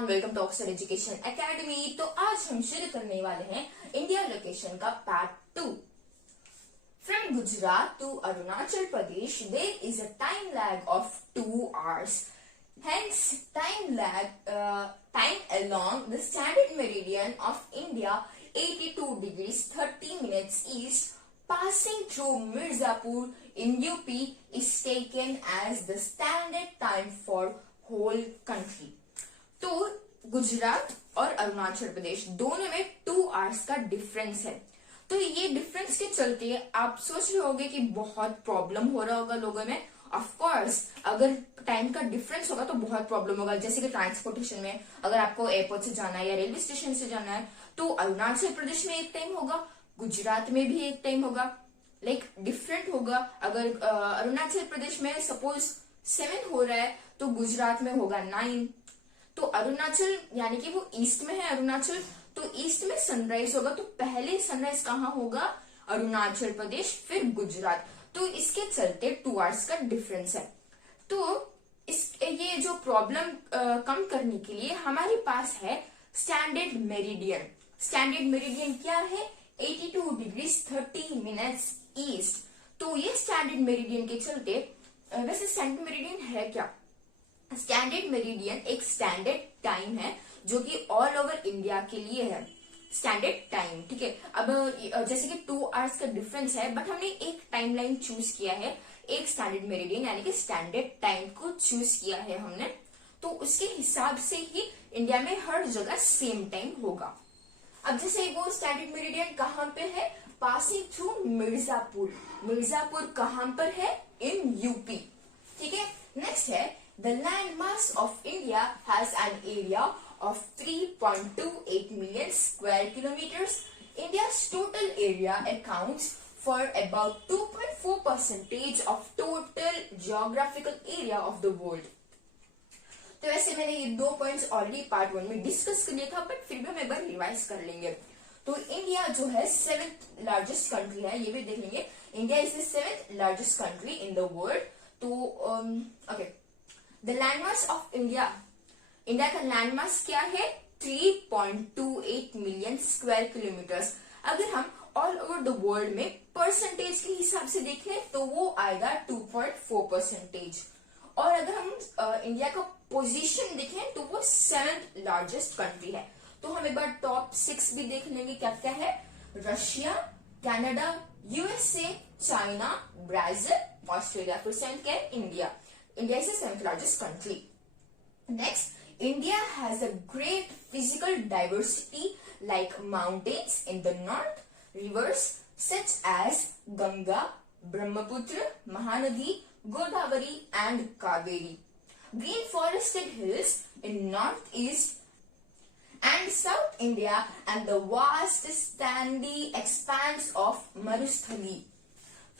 Everyone, welcome to Oxford education academy. तो आज हम शुरू करने वाले हैं इंडिया लोकेशन का part 2। From Gujarat to Arunachal Pradesh there is a time lag of 2 hours. Hence, time along the standard meridian of India 82 degrees 30 minutes east passing through Mirzapur in UP is taken as the standard time for whole country. तो गुजरात और अरुणाचल प्रदेश दोनों में 2 hours का difference है। तो ये difference के चलते आप सोच रहे होंगे कि बहुत प्रॉब्लम हो रहा होगा लोगों में। ऑफ कोर्स, अगर टाइम का डिफरेंस होगा तो बहुत प्रॉब्लम होगा। जैसे कि ट्रांसपोर्टेशन में अगर आपको एयरपोर्ट से जाना है या रेलवे स्टेशन से जाना है तो अरुणाचल प्रदेश में एक टाइम होगा, गुजरात में भी एक टाइम होगा, डिफरेंट होगा। अगर अरुणाचल प्रदेश में सपोज 7 हो रहा है तो गुजरात में होगा 9। तो अरुणाचल यानी कि वो ईस्ट में है अरुणाचल, तो ईस्ट में सनराइज होगा तो पहले सनराइज कहाँ होगा? अरुणाचल प्रदेश, फिर गुजरात। तो इसके चलते 2 hours का डिफरेंस है। तो ये जो प्रॉब्लम कम करने के लिए हमारे पास है स्टैंडर्ड मेरिडियन। स्टैंडर्ड मेरिडियन क्या है? 82 degrees 30 minutes ईस्ट। तो ये स्टैंडर्ड मेरिडियन के चलते, वैसे स्टैंडर्ड मेरिडियन है क्या? स्टैंडर्ड मेरिडियन एक स्टैंडर्ड टाइम है जो कि ऑल ओवर इंडिया के लिए है स्टैंडर्ड टाइम। ठीक है, अब जैसे कि 2 hours का डिफरेंस है, बट हमने एक टाइमलाइन चूज किया है, एक स्टैंडर्ड मेरिडियन यानी कि स्टैंडर्ड टाइम को चूज किया है हमने। तो उसके हिसाब से ही इंडिया में हर जगह सेम टाइम होगा। अब जैसे वो स्टैंडर्ड मेरिडियन कहाँ पे है? Passing through Mirzapur. मिर्जापुर कहाँ पर है? In UP. ठीक है, नेक्स्ट है the landmass of India has an area of 3.28 million square kilometers. India's total area accounts for about 2.4% of total geographical area of the world. तो वैसे मैंने ये 2 पॉइंट्स ऑलरेडी पार्ट 1 में डिस्कस कर लिया था, बट फिर भी हम एक बार रिवाइज कर लेंगे। तो इंडिया जो है 7th लार्जेस्ट कंट्री है, ये भी देख लेंगे। India is the 7th largest country in the world. तो okay, the landmass of India, India का लैंडमास क्या है? 3.28 मिलियन स्क्वायर किलोमीटर्स। अगर हम ऑल ओवर द वर्ल्ड में परसेंटेज के हिसाब से देखें तो वो आएगा 2.4%। और अगर हम इंडिया का पोजीशन देखें तो वो 7th लार्जेस्ट कंट्री है। तो हम एक बार टॉप 6 भी देख लेंगे क्या क्या है। Russia, Canada, USA, China, Brazil, Australia. फिर 7th क्या है? India. India is the 7th largest country. Next, India has a great physical diversity like mountains in the north, rivers such as Ganga, Brahmaputra, Mahanadi, Godavari and Kaveri, green forested hills in northeast and South India and the vast sandy expanse of Marusthali.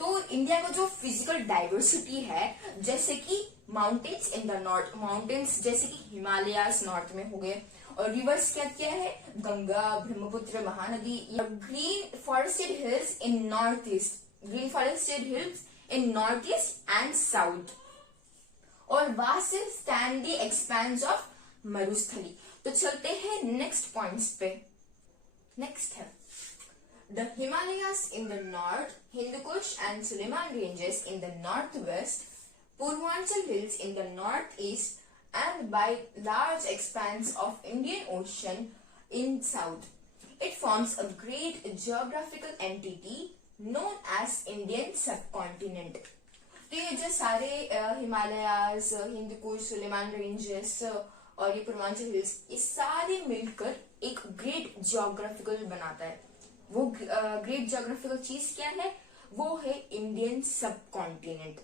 तो India का जो physical diversity है, जैसे कि mountains in the north, mountains जैसे कि Himalayas north में हो गए, और रिवर्स क्या क्या है? Ganga, Brahmaputra, Mahanadi. Green forested hills in north east, green forested hills in north east and south, और वास्ट सैंडी एक्सपेंस ऑफ मरुस्थली। तो चलते हैं नेक्स्ट पॉइंट्स पे। नेक्स्ट है the Himalayas in the north, Hindu Kush and Suleiman ranges in the northwest, Purvanchal hills in the northeast, and by large expanse of Indian Ocean in south. It forms a great geographical entity known as Indian subcontinent. तो ये जो सारे Himalayas, Hindu Kush, Suleman ranges और ये Purvanchal hills, ये सारे मिलकर एक ग्रेट जियोग्राफिकल बनाता है। वो ग्रेट जियोग्राफिकल चीज क्या है? वो है इंडियन सब continent.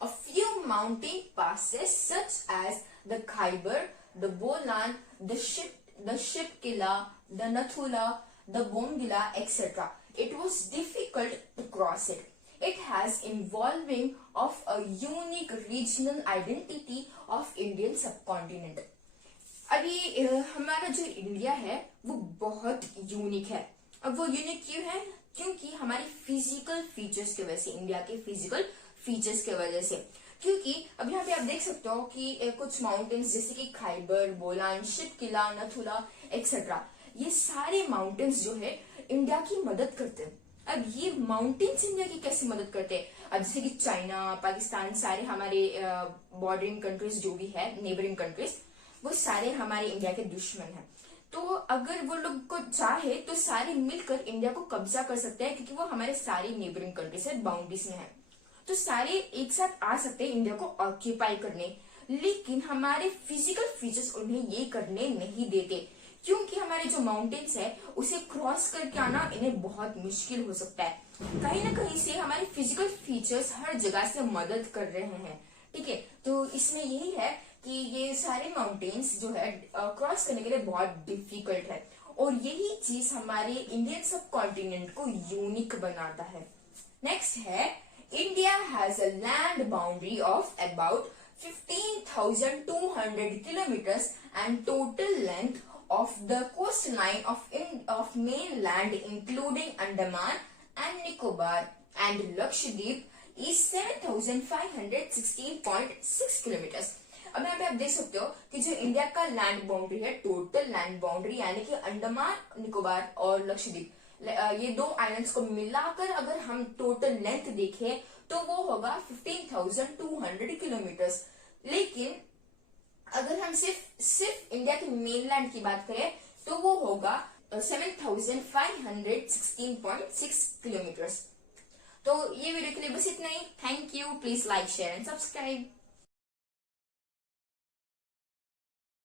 A few mountain passes such as the Khyber, the Bolan, the Shipkila, the Nathula, the Bongila, etc. It was difficult to cross it. It has involving of a unique regional identity of Indian subcontinent. अभी हमारा जो India है वो बहुत unique है। अब वो unique क्यों है? क्योंकि हमारी फिजिकल फीचर्स की वजह से, इंडिया के फिजिकल फीचर्स की वजह से। क्योंकि अब यहाँ पे आप देख सकते हो कि कुछ माउंटेन्स जैसे कि खाइबर, बोलान, शिवकिला, नथुला एक्सेट्रा, ये सारे माउंटेन्स जो है इंडिया की मदद करते हैं। अब ये माउंटेन्स इंडिया की कैसे मदद करते हैं? अब जैसे कि चाइना, पाकिस्तान, सारे हमारे बॉर्डरिंग कंट्रीज जो भी है, नेबरिंग कंट्रीज, वो सारे हमारे इंडिया के दुश्मन हैं। तो अगर वो लोग को चाहे तो सारे मिलकर इंडिया को कब्जा कर सकते हैं, क्योंकि वो हमारे सारे नेबरिंग कंट्रीज है, बाउंड्रीज में है। तो सारे एक साथ आ सकते हैं इंडिया को ऑक्यूपाई करने, लेकिन हमारे फिजिकल फीचर्स उन्हें ये करने नहीं देते, क्योंकि हमारे जो माउंटेन्स है उसे क्रॉस करके आना इन्हें बहुत मुश्किल हो सकता है। कहीं ना कहीं से हमारे फिजिकल फीचर्स हर जगह से मदद कर रहे हैं, ठीक है। तो इसमें यही है कि ये सारे माउंटेन्स जो है क्रॉस करने के लिए बहुत डिफिकल्ट है, और यही चीज हमारे इंडियन सब कॉन्टिनेंट को यूनिक बनाता है। नेक्स्ट है, India has a land boundary of about 15,200 kilometers and total length of the coastline of mainland including Andaman and Nicobar and Lakshadweep is 7,516.6 kilometers। अब यहाँ पे आप देख सकते हो कि जो इंडिया का लैंड बाउंड्री है, टोटल लैंड बाउंड्री, यानी कि अंडमान निकोबार और लक्षद्वीप, ये दो आइलैंड्स को मिलाकर अगर हम टोटल लेंथ देखें तो वो होगा 15,200 किलोमीटर्स। लेकिन अगर हम सिर्फ इंडिया के मेनलैंड की बात करें तो वो होगा 7,516.6 किलोमीटर्स। तो ये वीडियो के लिए बस इतना ही। Thank you. Please like, share and subscribe.